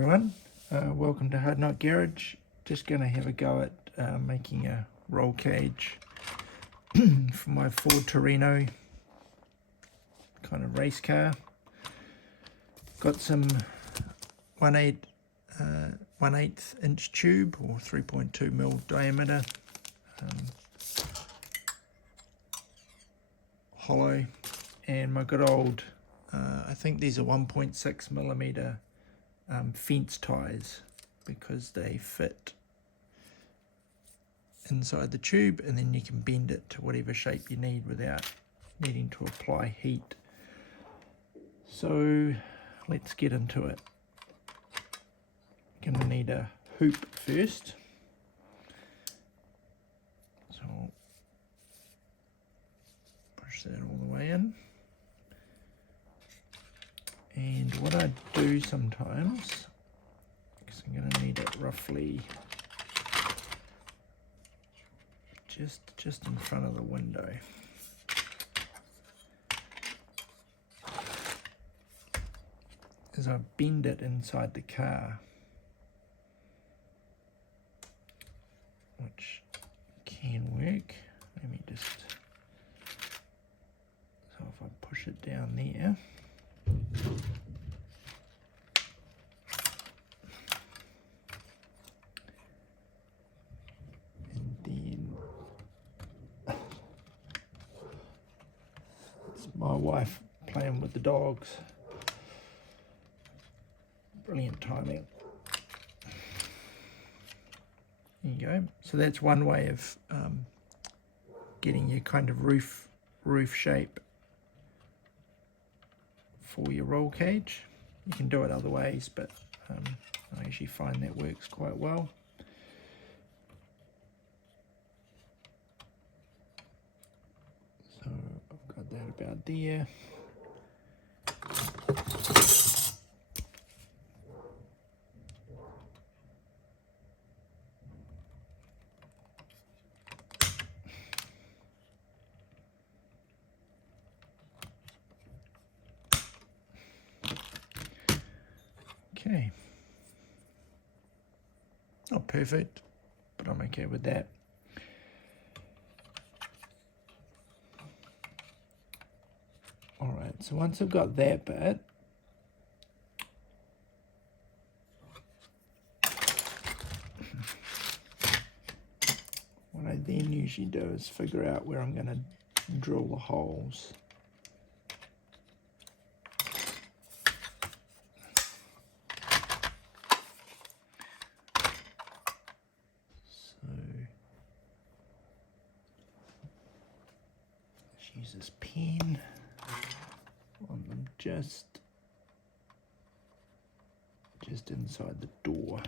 everyone, welcome to Hard Knot Garage. Just going to have a go at making a roll cage for my Ford Torino kind of race car. Got some 1/8 inch tube or 3.2 mil diameter, hollow, and my good old I think these are 1.6 millimeter fence ties, because they fit inside the tube and then you can bend it to whatever shape you need without needing to apply heat. So let's get into it. Gonna need a hoop first, so I'll push that all the way in. And what I do sometimes, because I'm going to need it roughly just in front of the window, is I bend it inside the car, which can work. Let me just, so if I push it down there, and then it's my wife playing with the dogs. Brilliant timing. There you go. So that's one way of getting your kind of roof shape for your roll cage. You can do it other ways, but I actually find that works quite well. So I've got that about there. Okay, not perfect, but I'm okay with that. All right, so once I've got that bit, what I then usually do is figure out where I'm going to drill the holes. Use this pen on them just inside the door.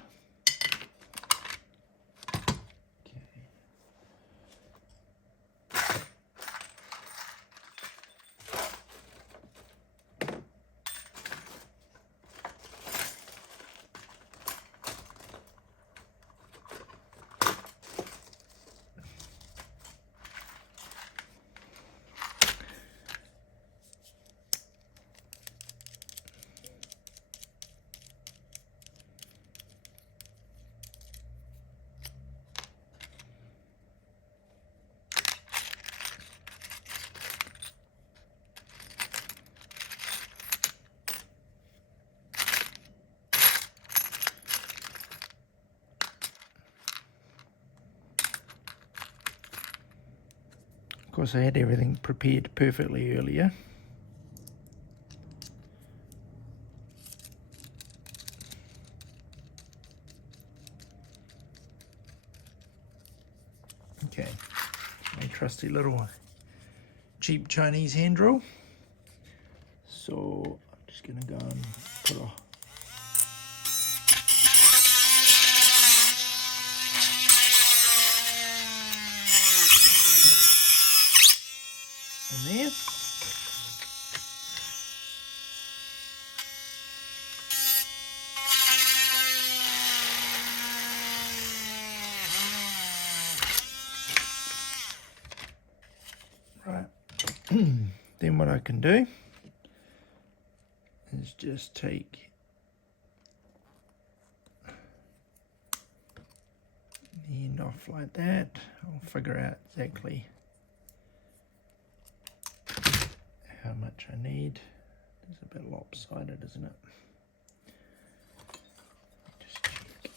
Of course, I had everything prepared perfectly earlier. Okay, my trusty little cheap Chinese hand drill. So I'm just gonna go and put a in there. Right. Then what I can do is just take end off like that. I'll figure out exactly how much I need. It's a bit lopsided, isn't it? Just check.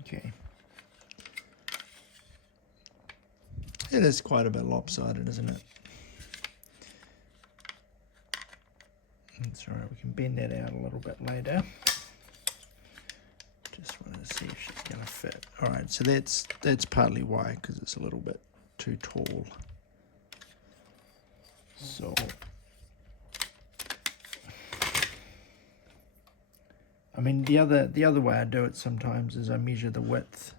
Okay. It is quite a bit lopsided, isn't it? That's all right, we can bend that out a little bit later. Just wanted to see if she's going to fit. All right, so that's partly why, because it's a little bit too tall. So I mean, the other way I do it sometimes is I measure the width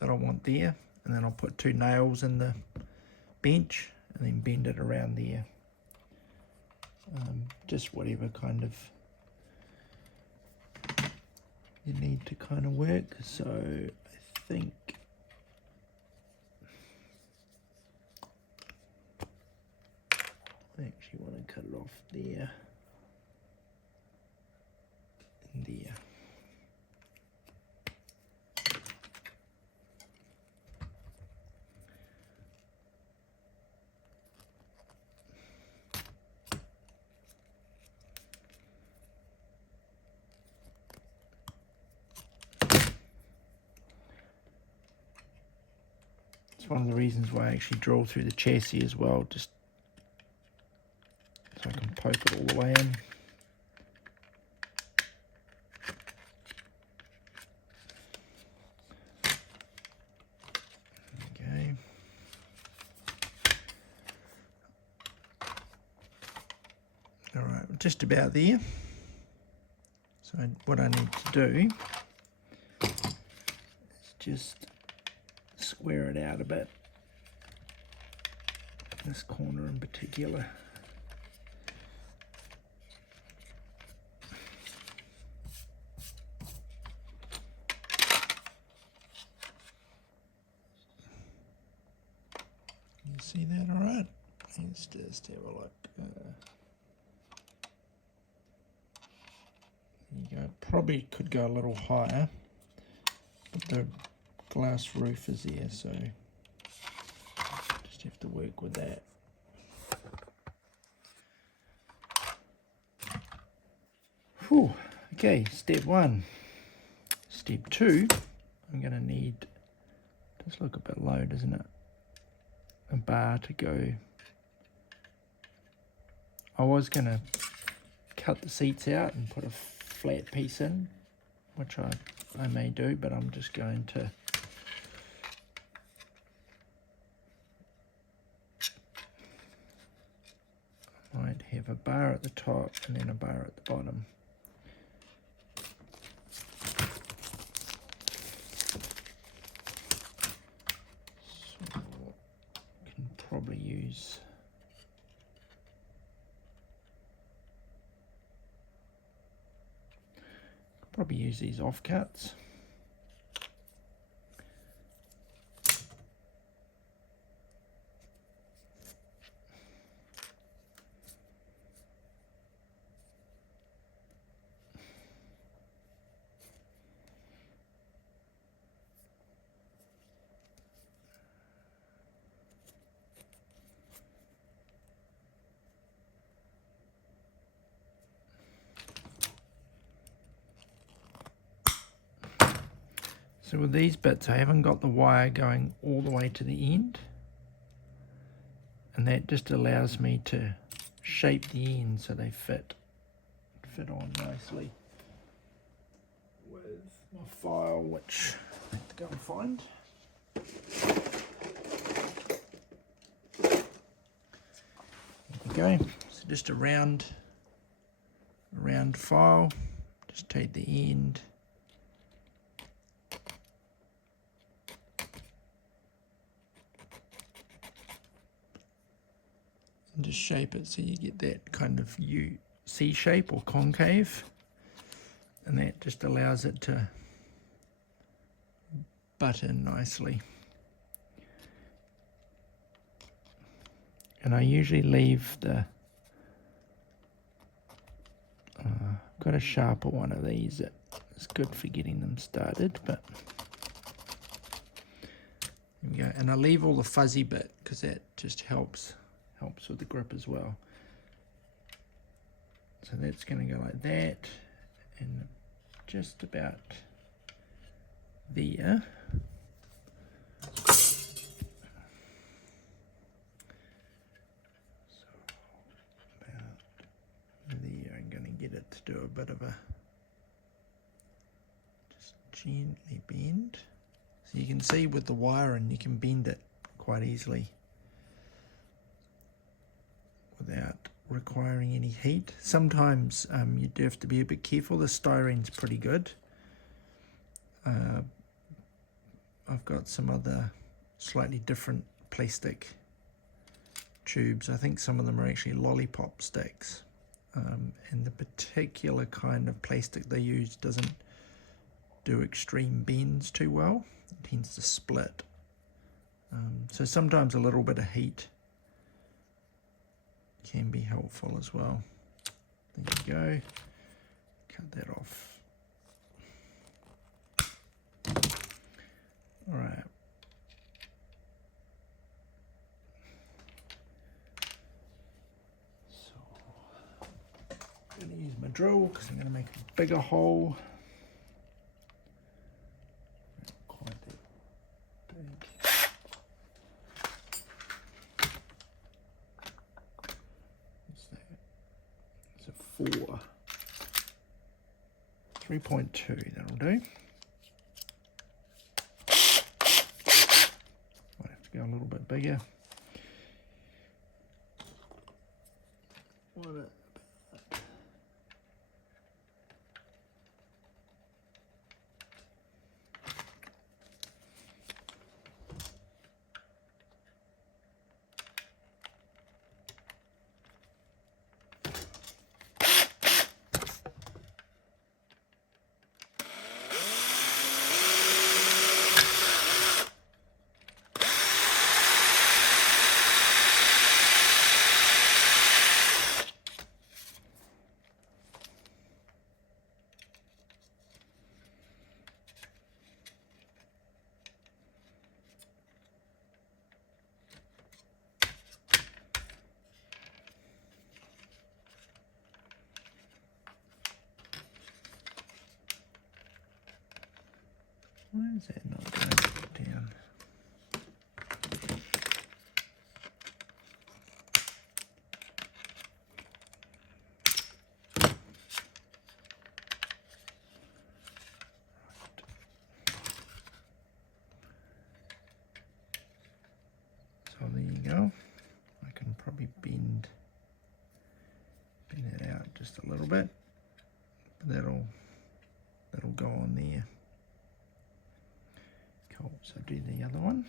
that I want there, and then I'll put 2 nails in the bench and then bend it around there. Just whatever kind of you need to kind of work. So I think I actually want to cut it off there and there. It's one of the reasons why I actually drill through the chassis as well, just so I can poke it all the way in. Okay. All right, just about there. So what I need to do is just square it out a bit, this corner in particular. You see that all right? Let's just have a look. There you go. Probably could go a little higher, but the glass roof is there, so just have to work with that. Whew. Okay, step 1. Step 2, I'm going to need, does look a bit low, doesn't it? A bar to go. I was going to cut the seats out and put a flat piece in, which I may do, but I'm just going to might have a bar at the top and then a bar at the bottom. So can probably use these offcuts. So with these bits, I haven't got the wire going all the way to the end, and that just allows me to shape the ends so they fit on nicely with my file, which I have to go and find. There we go. So just a round file. Just take the end. and just shape it so you get that kind of C shape or concave, and that just allows it to butt in nicely. And I usually leave the got a sharper one of these that is good for getting them started, but there we go. And I leave all the fuzzy bit because that just helps with the grip as well. So that's going to go like that, and just about there. Do a bit of a just gently bend, so you can see with the wire, and you can bend it quite easily without requiring any heat. Sometimes you do have to be a bit careful. The styrene's pretty good. I've got some other slightly different plastic tubes. I think some of them are actually lollipop sticks. And the particular kind of plastic they use doesn't do extreme bends too well. It tends to split. So sometimes a little bit of heat can be helpful as well. There you go. Cut that off. All right. I'm going to use my drill because I'm going to make a bigger hole. Not quite that big. What's that? It's a 4. 3.2, that'll do. Might have to go a little bit bigger. Why is that not going down? So there you go. I can probably bend it out just a little bit, but that'll go on there. Cool. So do the other one.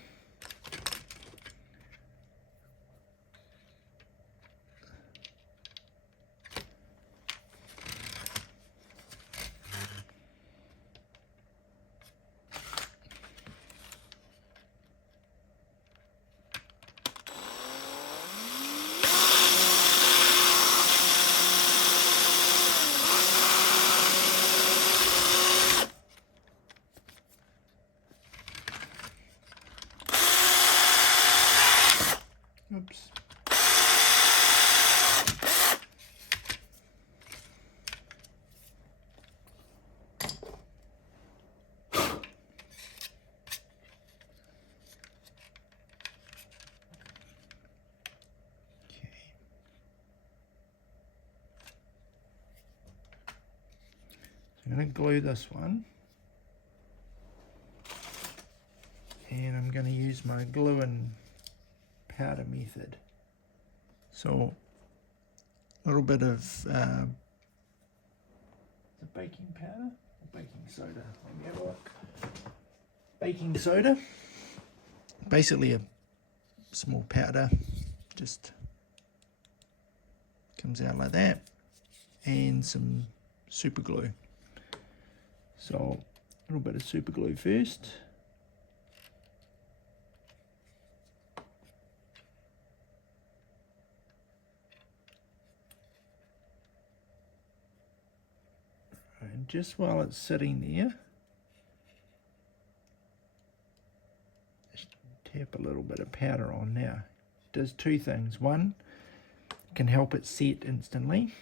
Oops. I'm going to glue this one, and I'm going to use my glue and powder method. So a little bit of the baking powder or baking soda. Let me have a look. Baking soda, basically a small powder, just Comes out like that. And some super glue. So a little bit of super glue first. And just while it's sitting there, just tap a little bit of powder on now. It does two things. One, it can help it set instantly.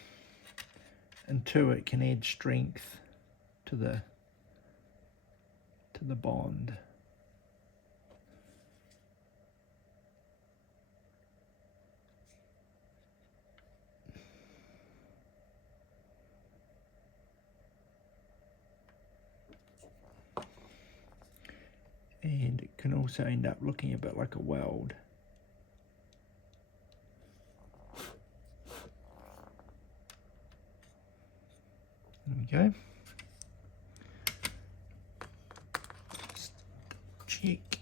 And two, it can add strength to the bond. And it can also end up looking a bit like a weld. There we go. Just check.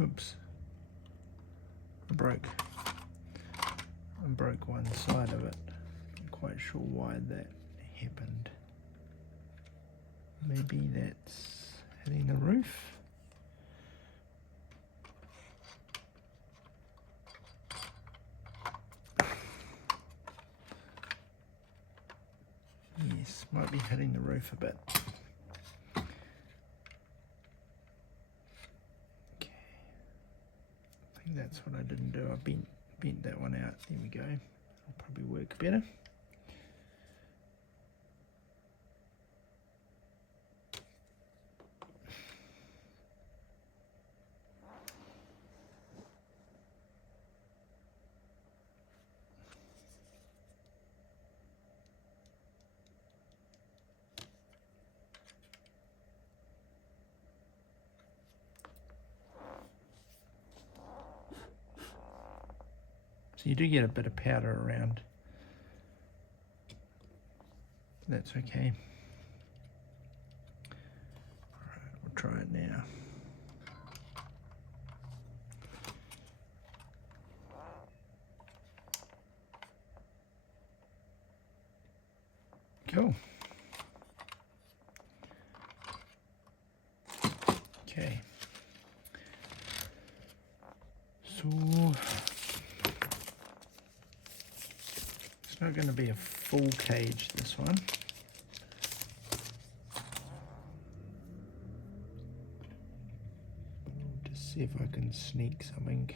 Oops. I broke one side of it. Not quite sure why that happened. Maybe that's hitting the roof. Yes, might be hitting the roof a bit. Okay. I think that's what I didn't do. I bent that one out. There we go. It'll probably work better. So you do get a bit of powder around. That's okay. Alright, we'll try it now. Cool. Okay. So it's not going to be a full cage, this one. Just see if I can sneak something.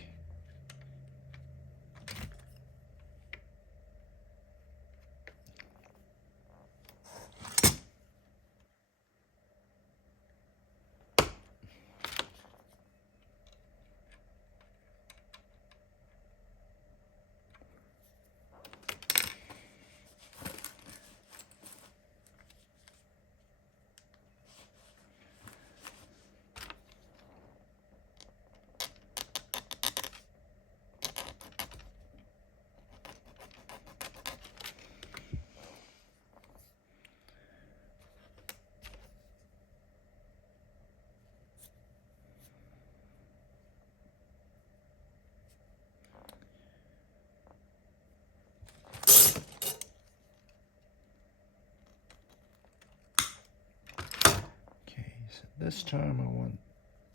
So this time I want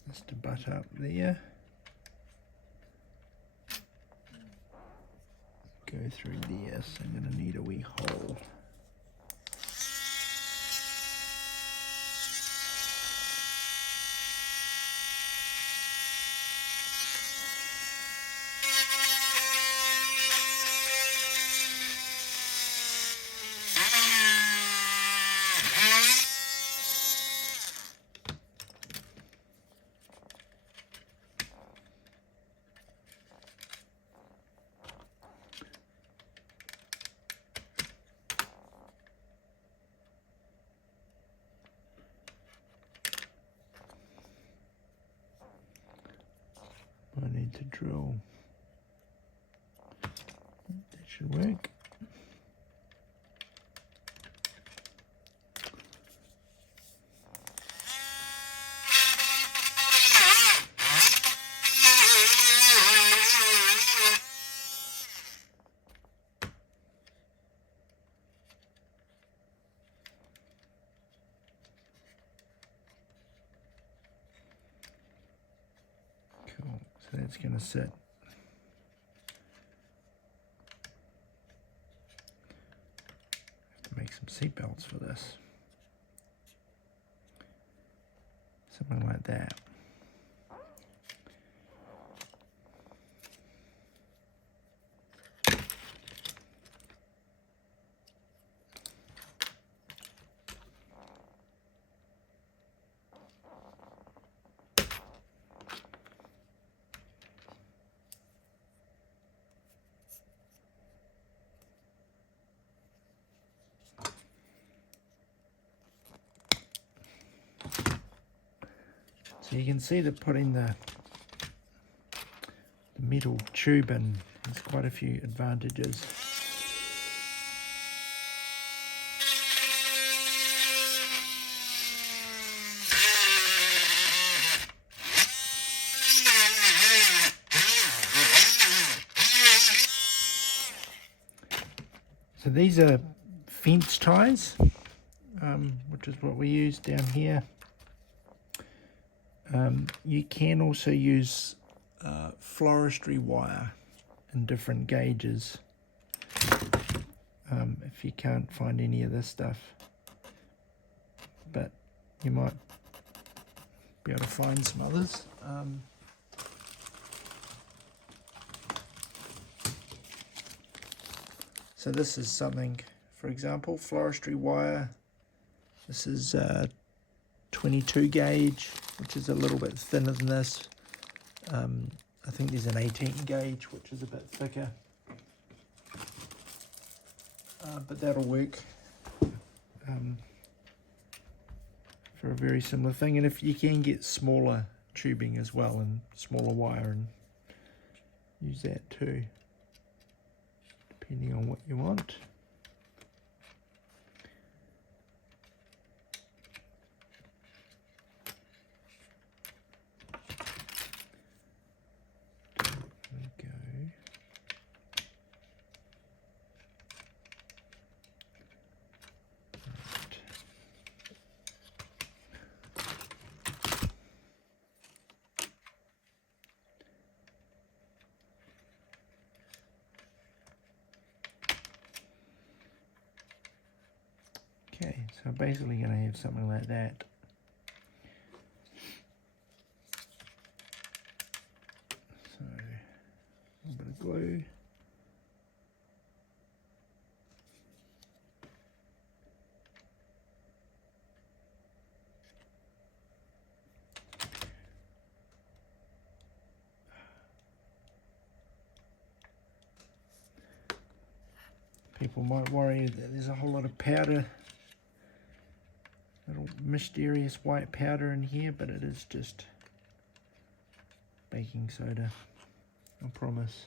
this to butt up there, go through there, so I'm going to need a wee hole. I need to drill. That should work. So that's going to sit. Have to make some seat belts for this. Something like that. So you can see that putting the metal tube in has quite a few advantages. So these are fence ties, which is what we use down here. You can also use floristry wire in different gauges if you can't find any of this stuff, but you might be able to find some others. So this is something, for example, floristry wire. This is 22 gauge, which is a little bit thinner than this. I think there's an 18 gauge, which is a bit thicker. But that'll work for a very similar thing. And if you can get smaller tubing as well and smaller wire and use that too, depending on what you want. Okay, so basically going to have something like that. So, a little bit of glue. People might worry that there's a whole lot of powder, little mysterious white powder in here, but it is just baking soda, I promise.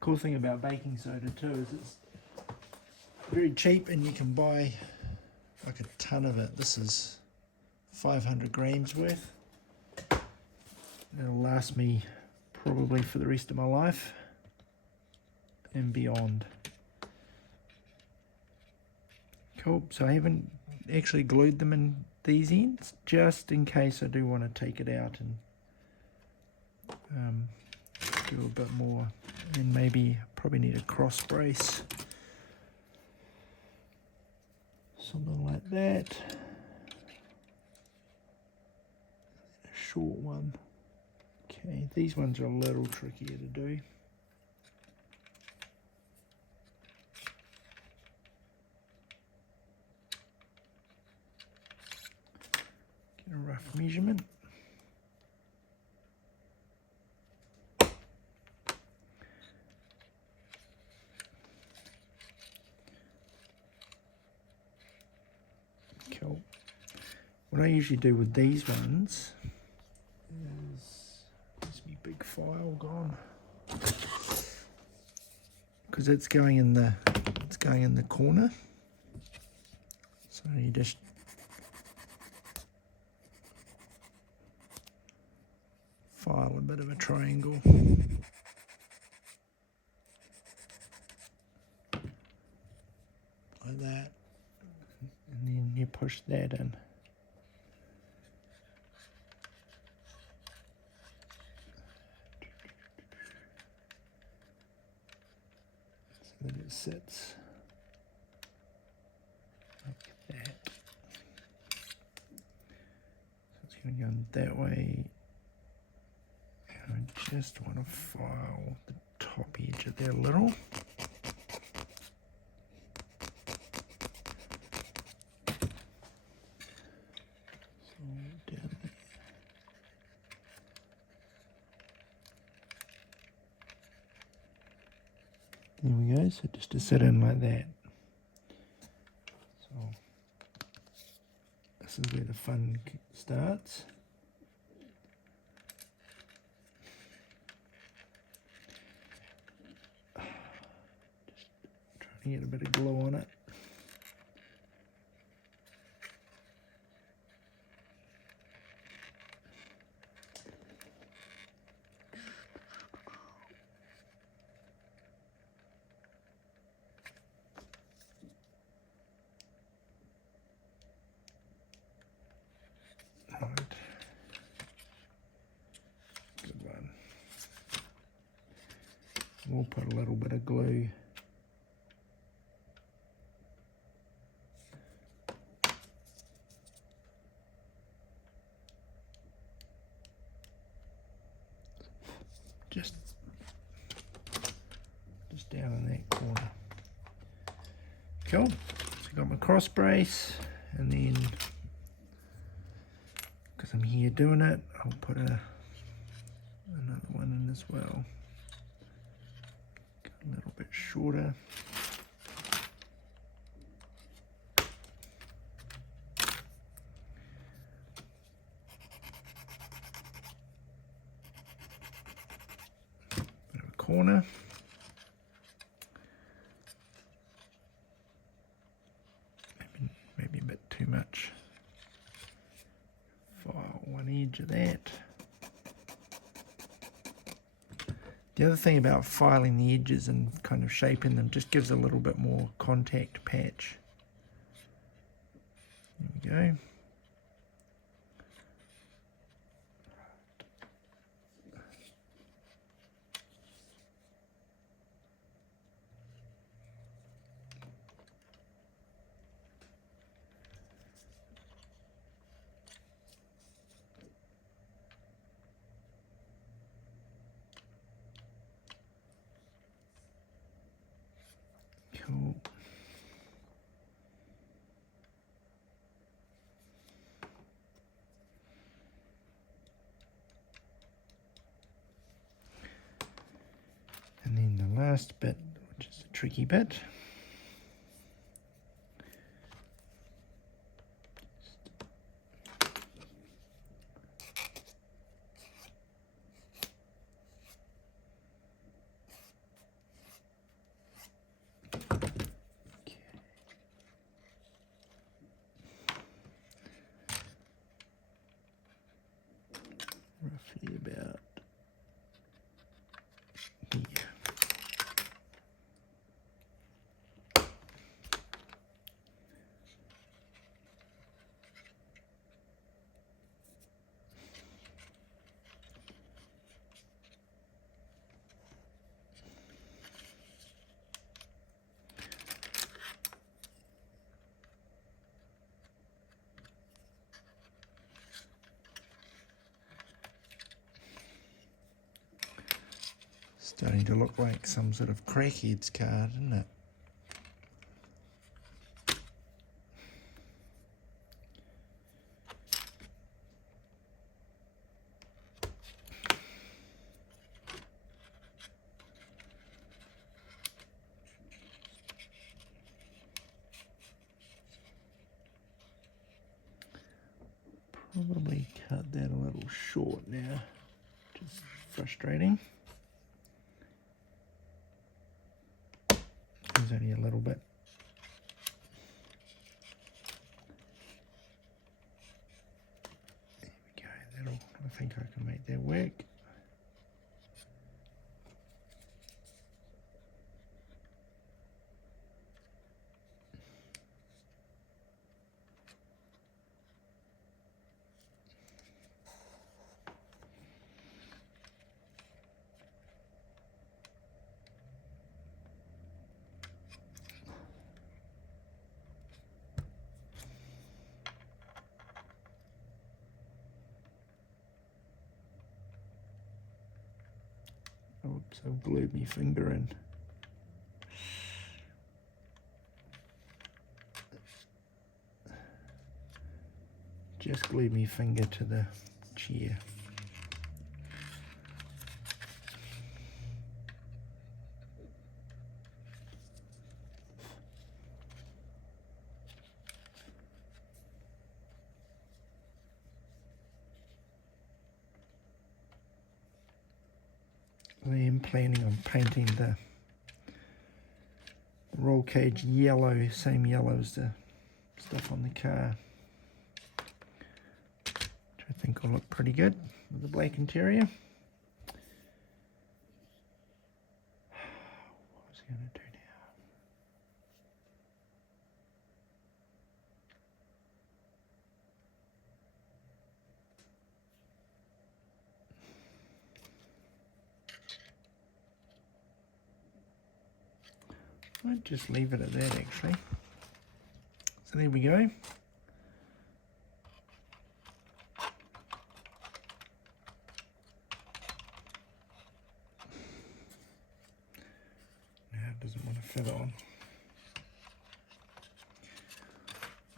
Cool thing about baking soda too is it's very cheap and you can buy like a ton of it. This is 500 grams worth. It'll last me probably for the rest of my life and beyond. Cool, so I haven't actually glued them in these ends, just in case I do want to take it out and do a bit more, and maybe probably need a cross brace. Something like that. A short one. Okay, these ones are a little trickier to do. Get a rough measurement. Cool. What I usually do with these ones is, where's my big file gone? Because it's going in the corner. So you just file a bit of a triangle. push that in. So that it sits like that. So it's going to go that way. And I just want to file the top edge of that a little. There we go, so just to sit in like that. So this is where the fun starts. Just trying to get a bit of glue on it. Right. Good one. We'll put a little bit of glue just down in that corner. Cool. So I've got my cross brace, and then because I'm here doing it, I'll put another one in as well. Go a little bit shorter. Bit of a corner. Maybe a bit too much. File one edge of that. The other thing about filing the edges and kind of shaping them just gives a little bit more contact patch. There we go. Cool. And then the last bit, which is a tricky bit. Roughly about here. Starting to look like some sort of crackhead's card, isn't it? Probably cut that a little short now, which is frustrating. There's only a little bit. There we go. I think I can make that work. Oops, I've glued my finger in. Just glued my finger to the chair. I am planning on painting the roll cage yellow, same yellow as the stuff on the car, which I think will look pretty good with the black interior. What's he going to do now? I'd just leave it at that actually. So there we go. Now it doesn't want to fit on.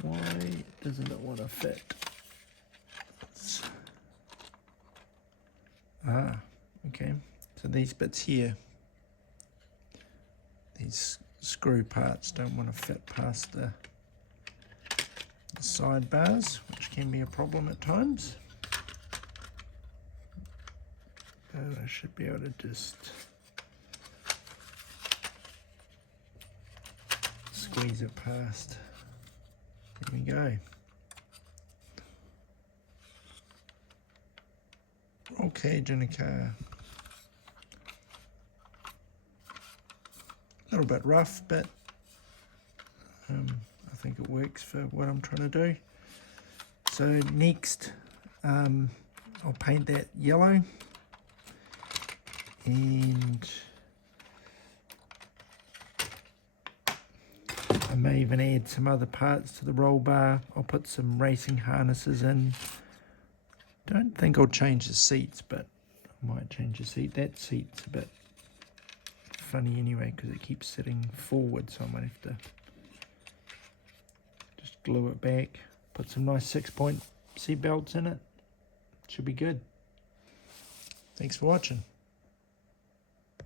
Why doesn't it want to fit? Okay. So these bits here, these screw parts don't want to fit past the side bars, which can be a problem at times. But I should be able to just squeeze it past. There we go. Roll cage in a car. A little bit rough, but I think it works for what I'm trying to do. So next, I'll paint that yellow, and I may even add some other parts to the roll bar. I'll put some racing harnesses in. Don't think I'll change the seats, but I might change the seat. That seat's a bit funny anyway because it keeps sitting forward, so I might have to just glue it back. Put some nice 6-point seat belts in it. Should be good. Thanks for watching.